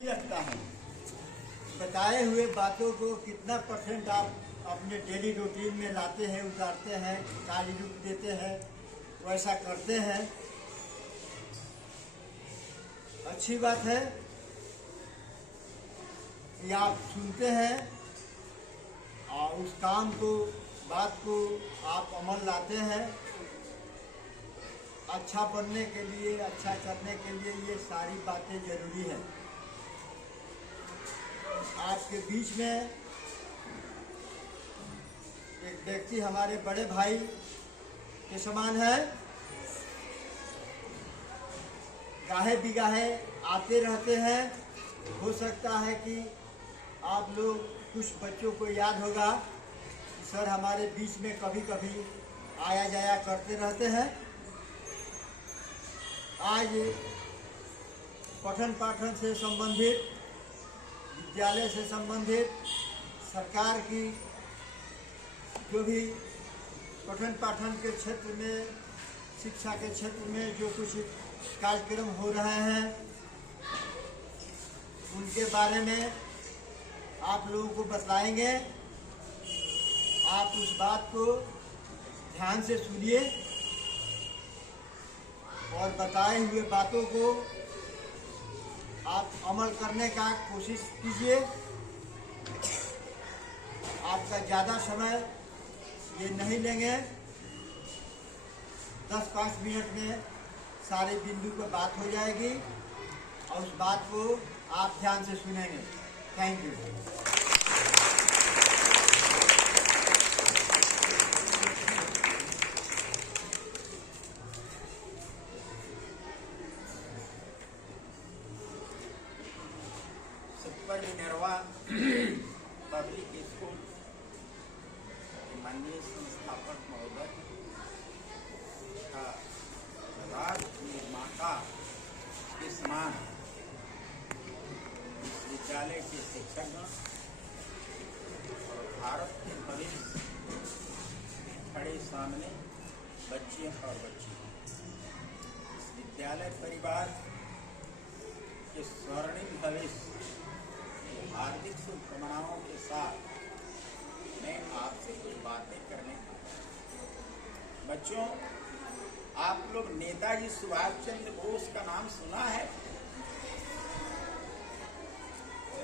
लगता है बताए हुए बातों को कितना % आप अपने डेली रूटीन में लाते हैं, उतारते हैं, कार्य रूप देते हैं, वैसा करते हैं। अच्छी बात है कि आप सुनते हैं और उस काम को, बात को आप अमल लाते हैं। अच्छा बनने के लिए, अच्छा करने के लिए ये सारी बातें जरूरी है। आपके बीच में एक व्यक्ति हमारे बड़े भाई के समान है। गाहे बिगाहे आते रहते हैं। हो सकता है कि आप लोग कुछ बच्चों को याद होगा कि सर हमारे बीच में कभी कभी आया जाया करते रहते हैं। आज पठन पाठन से संबंधित, विद्यालय से संबंधित, सरकार की जो भी पठन पाठन के क्षेत्र में, शिक्षा के क्षेत्र में जो कुछ कार्यक्रम हो रहे हैं, उनके बारे में आप लोगों को बताएंगे। आप उस बात को ध्यान से सुनिए और बताए हुए बातों को आप अमल करने का कोशिश कीजिए। आपका ज़्यादा समय ये नहीं लेंगे। 10-5 मिनट में सारे बिंदु पर बात हो जाएगी और उस बात को आप ध्यान से सुनेंगे। Thank you. Super Minerva public school माननीय संस्थापक महोदय का राष्ट्र निर्माता के समान इस विद्यालय के शिक्षकगण और भारत के भविष्य खड़े सामने बच्चे और बच्चियां, इस विद्यालय परिवार के स्वर्णिम भविष्य हार्दिक शुभकामनाओं के साथ मैं आपसे कुछ बातें करने बच्चों, आप लोग नेताजी सुभाष चंद्र बोस का नाम सुना है?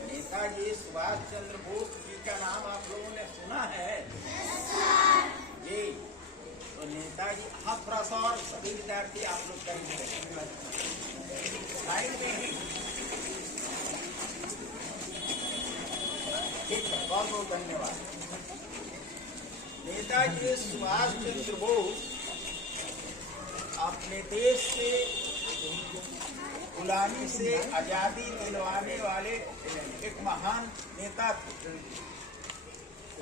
नेताजी सुभाष चंद्र बोस जी का नाम आप लोगों ने सुना है? जी, तो नेताजी, हाँ थोड़ा सा और सभी विद्यार्थी आप लोग करेंगे साइड में। ठीक है, बहुत बहुत धन्यवाद। नेताजी सुभाष चंद्र बोस अपने देश से गुलामी से आजादी दिलवाने वाले एक महान नेता थे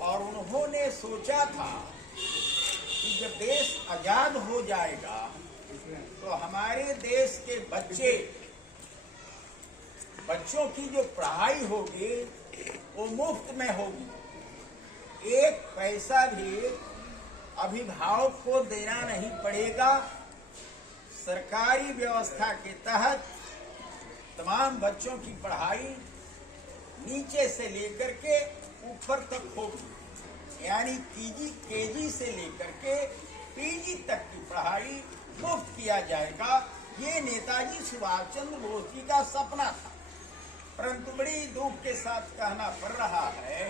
और उन्होंने सोचा था कि जब देश आजाद हो जाएगा तो हमारे देश के बच्चों की जो पढ़ाई होगी वो मुफ्त में होगी। एक पैसा भी अभिभावक को देना नहीं पड़ेगा। सरकारी व्यवस्था के तहत तमाम बच्चों की पढ़ाई नीचे से लेकर के ऊपर तक होगी, यानी केजी से लेकर के पीजी तक की पढ़ाई मुफ्त किया जाएगा। ये नेताजी सुभाष चंद्र बोस जी का सपना था। परंतु बड़ी दुख के साथ कहना पड़ रहा है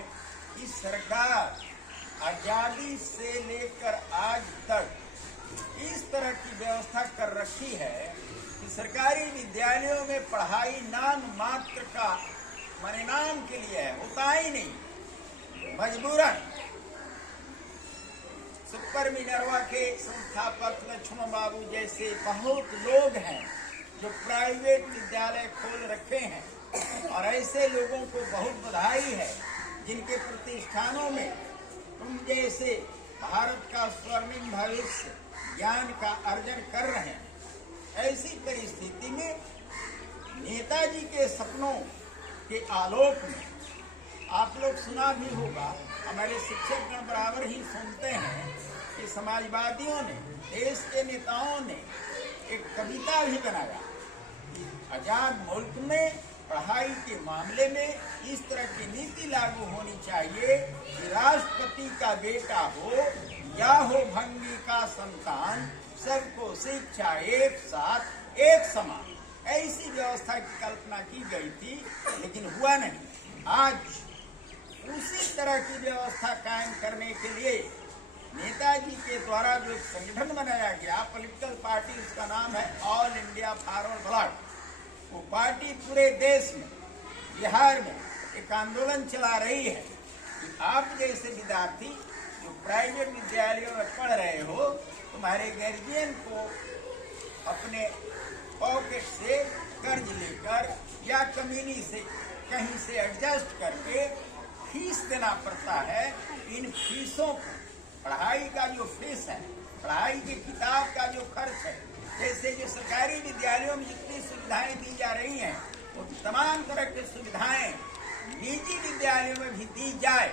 कि सरकार आजादी से लेकर आज तक इस तरह की व्यवस्था कर रखी है कि सरकारी विद्यालयों में पढ़ाई नाम मात्र का माने नाम के लिए है, होता ही नहीं। मजबूरन सुपर मिनर्वा के संस्थापक लक्ष्मण बाबू जैसे बहुत लोग हैं जो प्राइवेट विद्यालय खोल रखे हैं और ऐसे लोगों को बहुत बधाई है जिनके प्रतिष्ठानों में तुम जैसे भारत का स्वर्णिम भविष्य ज्ञान का अर्जन कर रहे हैं। ऐसी परिस्थिति में नेताजी के सपनों के आलोक में आप लोग सुना भी होगा, हमारे शिक्षकगण बराबर ही सुनते हैं कि समाजवादियों ने, देश के नेताओं ने एक कविता भी बनाया कि आजाद मुल्क में पढ़ाई के मामले में इस तरह की नीति लागू होनी चाहिए कि राष्ट्रपति का बेटा हो या हो भंगी का संतान, सबको शिक्षा एक साथ एक समान, ऐसी व्यवस्था की कल्पना की गई थी, लेकिन हुआ नहीं। आज उसी तरह की व्यवस्था कायम करने के लिए नेताजी के द्वारा जो एक संगठन बनाया गया, पॉलिटिकल पार्टी, उसका नाम है ऑल इंडिया फॉरवर्ड ब्लॉक। वो पार्टी पूरे देश में, बिहार में एक आंदोलन चला रही है कि आप जैसे विद्यार्थी जो प्राइवेट विद्यालयों में पढ़ रहे हो, तुम्हारे गार्जियन को अपने पॉकेट से कर्ज लेकर या कमीनी से कहीं से एडजस्ट करके फीस देना पड़ता है। इन फीसों को, पढ़ाई का जो फीस है, पढ़ाई की किताब का जो खर्च है, जैसे जो सरकारी विद्यालयों में जितनी सुविधाएं दी जा रही हैं, वो तमाम तरह की सुविधाएं निजी विद्यालयों में भी दी जाए,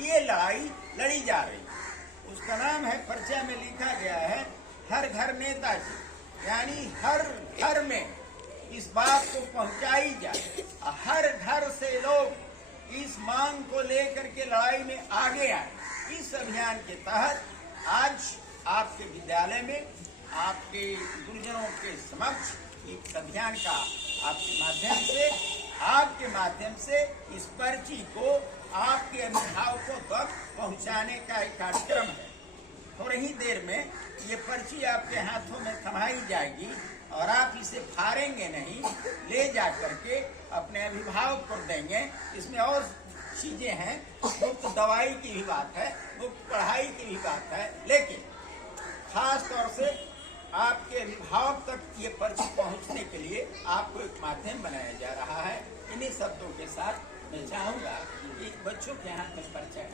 ये लड़ाई लड़ी जा रही है। उसका नाम है, पर्चा में लिखा गया है, हर घर नेताजी, यानी हर घर में इस बात को पहुंचाई जाए, हर घर से लोग इस मांग को लेकर के लड़ाई में आगे आए। इस अभियान के तहत आज आपके विद्यालय में आपके गुरुजनों के समक्ष इस अभियान का आपके माध्यम से इस पर्ची को आपके अभिभावकों तक पहुंचाने का एक कार्यक्रम है। थोड़ी ही देर में ये पर्ची आपके हाथों में थमाई जाएगी और आप इसे फाड़ेंगे नहीं, ले जा करके अपने अभिभावक को देंगे। इसमें और चीजें हैं, मुफ्त दवाई की भी बात है, मुफ्त पढ़ाई की भी बात है, लेकिन खास तौर से आपके अभिभावक तक ये पर्ची पहुंचने के लिए आपको एक माध्यम बनाया जा रहा है। इन्हीं शब्दों के साथ मैं चाहूंगा कि बच्चों के हाथ में पर्चा है।